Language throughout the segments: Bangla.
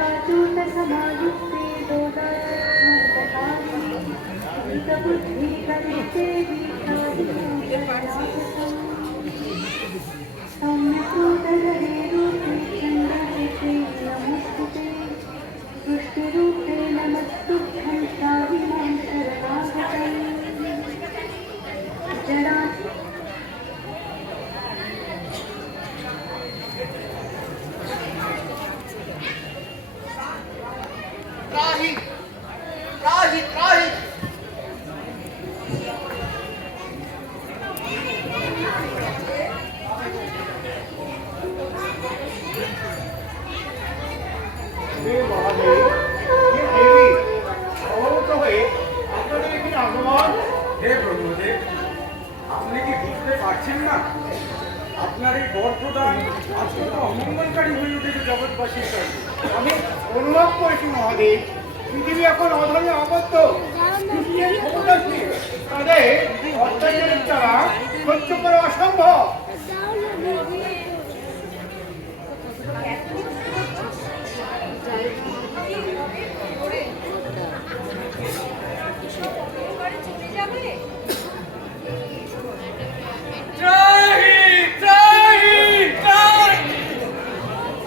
ललिताचूतसमायुक्ते दोदात्मकथानि हितबुद्धिकलिते सम्यक्रोदरे रूपे चण्डरूपे नमस्तुते पुष्टिरूपे नमस्तुभ्यं शाविनां शरणागतम् जरा त्राहि त्राहि त्राहि হে মহাদেব, হে দেবী, অবগত হয়ে আপনাদের এখানে আগমন। হে ব্রহ্মদেব, আপনি কি বুঝতে পারছেন না আপনার এই বর প্রদান আজকে তো অমঙ্গলকারী হয়ে উঠেছে জগৎবাসীর কাছে। আমি অনুভব করেছি মহাদেব, পৃথিবী এখন অধমে আবদ্ধ। পৃথিবীর ক্ষমতাশীল তাদের অত্যাচারের দ্বারা সহ্য করা অসম্ভব।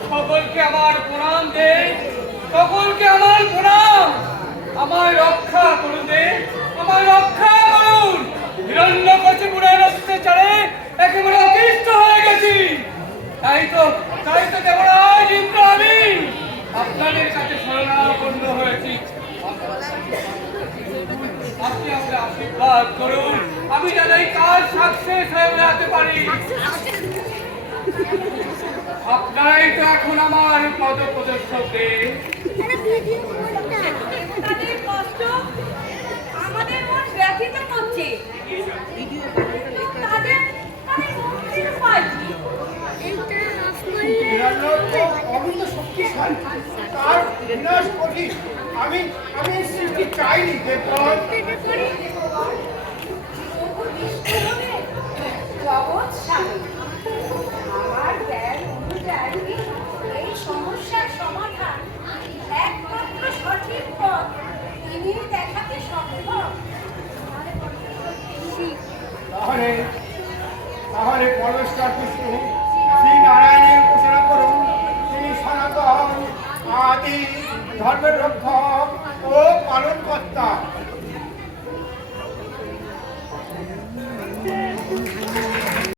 সকলকে আমার প্রণাম দে, সকলকে আমার প্রণাম। আমায় রক্ষা করুন দে, আমায় রক্ষা করুন। হিরণ্যকশিপুরের অত্যাচারে একেবারে অতিষ্ঠ হয়ে গেছি। তাই তো দেবরাজ ইন্দ্র আমি আপনাদের কাছে শরণাপন্ন হয়েছি। আপনি আমাকে আশীর্বাদ করুন, আমি যেন এই কাজ সাকসেস হয়ে উঠাতে পারি। আপনারাই তো এখন আমার পদ প্রদর্শক দেন। তাদের কষ্ট আমাদের মন ব্যথিত করছে। তাদের মুক্তির উপায় কি? হিরণ্যকশিপু অমিত শক্তিশালী, তার বিনাশ কঠিন। আমি এই সৃষ্টি চাইনি দেবগণ। জগৎ স্বামী, আমার জ্ঞান অনুযায়ী এই সমস্যার সমাধান একমাত্র সঠিক পথ তিনি দেখাতে সক্ষম। তাহলে পরমেশ্বর বিষ্ণু শ্রী নারায়ণের উপাসনা করুন। তিনি সনাতন আদি ধর্মের রক্ষক,